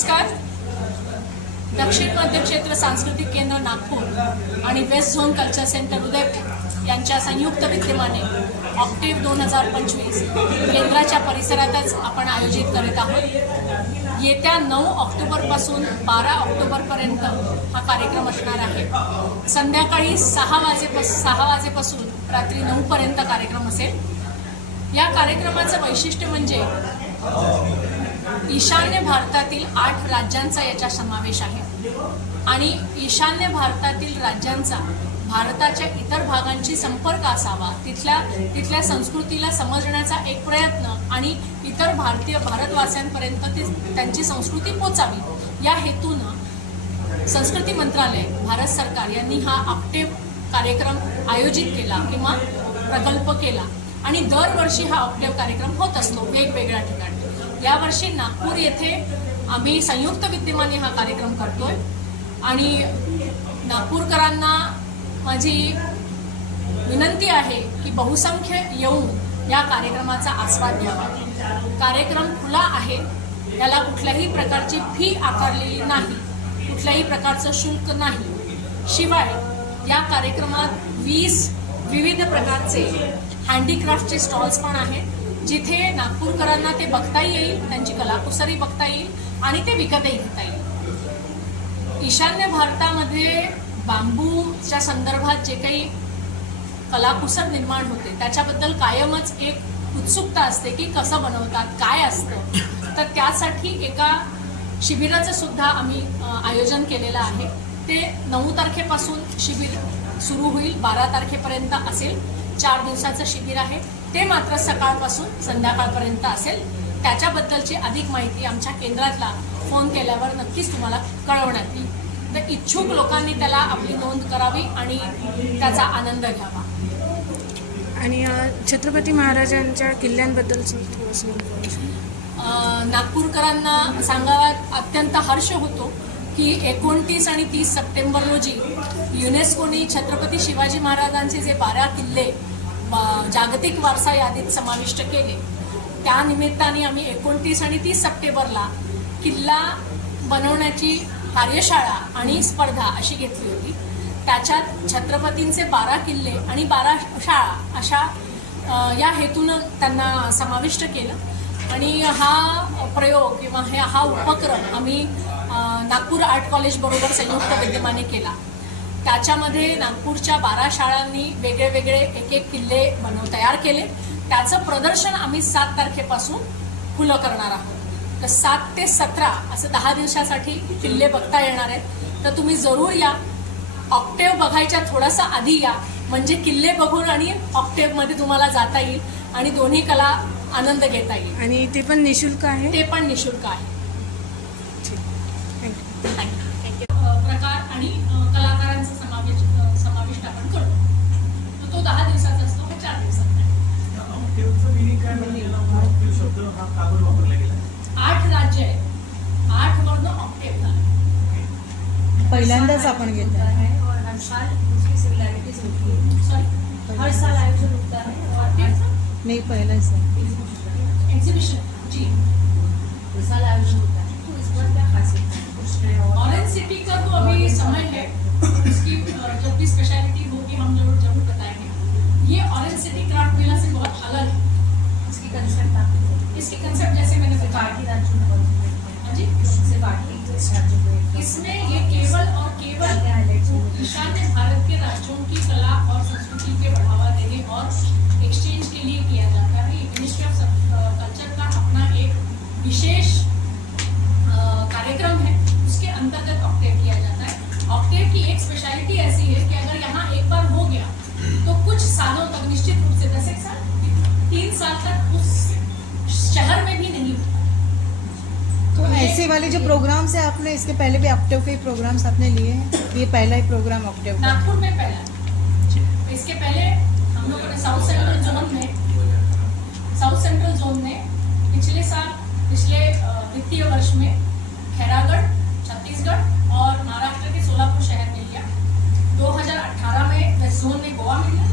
नमस्कार. दक्षिण मध्य क्षेत्र सांस्कृतिक केंद्र नागपूर आणि waste zone culture centre Udaipur यांच्या संयुक्त विद्यमाने ऑक्टेव्ह 2025 केंद्राच्या परिसरातच आपण आयोजित करत आहोत. येत्या 9 ऑक्टोबरपासून 12 ऑक्टोबरपर्यंत हा कार्यक्रम असणार आहे. संध्याकाळी 6 वाजेपासून रात्री 9 पर्यंत कार्यक्रम असेल. या कार्यक्रमाचं वैशिष्ट्य म्हणजे ईशान्य भारतातील 8 राज्यांचा याचा समावेश आहे आणि ईशान्य भारतातील राज्यांचा भारताच्या इतर भागांशी संपर्क असावा, तिथल्या संस्कृतीला समजण्याचा एक प्रयत्न आणि इतर भारतवासियांपर्यंत त्यांची संस्कृती पोचावी या हेतूनं संस्कृती मंत्रालय, भारत सरकार यांनी हा ऑक्टेव्ह कार्यक्रम आयोजित केला किंवा प्रकल्प केला आणि दरवर्षी हा ऑक्टेव्ह कार्यक्रम होत असतो वेगवेगळ्या ठिकाणी. यावर्षी नागपूर येथे आम्ही संयुक्त विद्यमाने हा कार्यक्रम करतोय आणि नागपूरकरांना माझी विनंती आहे की बहुसंख्य येऊन या कार्यक्रमाचा आस्वाद घ्यावा. कार्यक्रम खुला आहे, याला कुठल्याही प्रकारची फी आकारलेली नाही, कुठल्याही प्रकारचं शुल्क नाही. शिवाय या कार्यक्रमात 20 विविध प्रकारचे हँडीक्राफ्टचे स्टॉल्स पण आहेत, जिथे नागपूरकरांना ते बघता येईल, त्यांची कलाकुसरी बघता येईल आणि ते विकतही घेता येईल. ईशान्य भारतामध्ये बांबूच्या संदर्भात जे काही कलाकुसर निर्माण होते त्याच्याबद्दल कायमच एक उत्सुकता असते की कसं बनवतात, काय असतं. तर त्यासाठी एका शिबिराचं सुद्धा आम्ही आयोजन केलेलं आहे. ते 9 तारखेपासून शिबिर सुरू होईल, 12 तारखेपर्यंत असेल. 4 दिवसाचं शिबिर आहे. ते मात्र सकाळपासून संध्याकाळपर्यंत असेल. त्याच्याबद्दलची अधिक माहिती आमच्या केंद्रातला फोन केल्यावर नक्कीच तुम्हाला कळवण्यात येईल. तर इच्छुक लोकांनी त्याला आपली नोंद करावी आणि त्याचा आनंद घ्यावा. आणि छत्रपती महाराजांच्या किल्ल्यांबद्दल नागपूरकरांना सांगायला अत्यंत हर्ष होतो की 29 आणि 30 सप्टेंबर रोजी युनेस्कोने छत्रपती शिवाजी महाराजांचे जे 12 किल्ले जागतिक वारसा यादीत समाविष्ट केले, त्या निमित्ताने आम्ही 29 आणि 30 सप्टेंबरला किल्ला बनवण्याची कार्यशाळा आणि स्पर्धा अशी घेतली होती. त्याच्यात छत्रपतींचे 12 किल्ले आणि 12 शाळा अशा या हेतूनं त्यांना समाविष्ट केलं आणि हा प्रयोग किंवा हा उपक्रम आम्ही नागपूर आर्ट कॉलेज बरोबर संयुक्त विद्यमाने केला. त्याच्यामध्ये नागपूरच्या 12 शाळांनी वेगळे एक किल्ले तयार केले. त्याचं प्रदर्शन आम्ही 7 तारखेपासून खुलं करणार आहोत. तर 7 ते 17 असं 10 दिवसासाठी किल्ले बघता येणार आहेत. तर तुम्ही जरूर या. ऑक्टेव्ह बघायच्या थोडासा आधी या, म्हणजे किल्ले बघून आणि ऑक्टेव्हमध्ये तुम्हाला जाता येईल आणि दोन्ही कला आनंद घेता येईल. आणि ते पण निशुल्क आहे? ते पण निशुल्क आहे. प्रकार आणि कलाकारांचा समाविष्ट आपण करतो. तो 10 दिवसाचा असतो, 4 दिवसाचा. 8 राज्य आहेत, 8 वर्ण ऑक्टेव्ह झाला. पहिल्यांदाच आपण घेत आहे. हर साल उसकी सिमिलैरिटीज होती है. हर साल आयोजन होता है. नहीं, पहला ही साल एग्जीबिशन जी हर साल आयोजन होता है. तो इस बार क्या खासियत है? कुछ नया और ऑरेंज सिटी का तो अभी समय है, उसकी जब भी स्पेशलिटी होगी हम जरूर बताएंगे. ये ऑरेंज सिटी क्राफ्ट मेला से बहुत अलग है. इसकी कंसेप्ट आप इसकी कंसेप्ट जैसे मैंने बताया पार्टी राज्यों में हाँ जी, से पार्टी राज्यों में इसमें ये केवल और केवल ईशान्य भारत के राज्यों की कला और संस्कृति के बढ़ावा देने और एक्सचेंज के लिए किया जाता है. मिनिस्ट्री ऑफ कल्चर का अपना एक विशेष कार्यक्रम है, उसके अंतर्गत ऑक्टेव किया जाता है. ऑक्टेव की एक स्पेशलिटी ऐसी है कि अगर यहाँ एक बार हो गया तो कुछ सालों तक, निश्चित रूप से 10 साल 3 साल तक उस शहर में भी नहीं होता. तो ऐसे वाले जो प्रोग्राम्स है, आपने इसके पहले भी ऑक्टेव के प्रोग्राम्स आपने लिए हैं? ये पहला ही प्रोग्राम ऑक्टेव का? नागपुर में पहला. इसके पहले हम लोगों ने साउथ सेंट्रल जोन में पिछले वित्तीय वर्ष में खैरागढ़, छत्तीसगढ़ और महाराष्ट्र के सोलापुर शहर में लिया. 2018 में वेस्ट जोन में गोवा में लिया,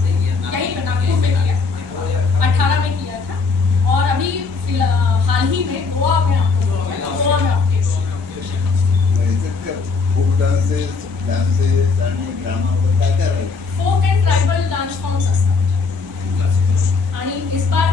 यही नागपुर में लिया. 18 में किया था और अभी हाल ही में गोवा में ऑक्टेव. डान्सेस आणि ड्रामा वगैरे काय काय राहील? Folk and tribal dance forms असतात आणि इस बार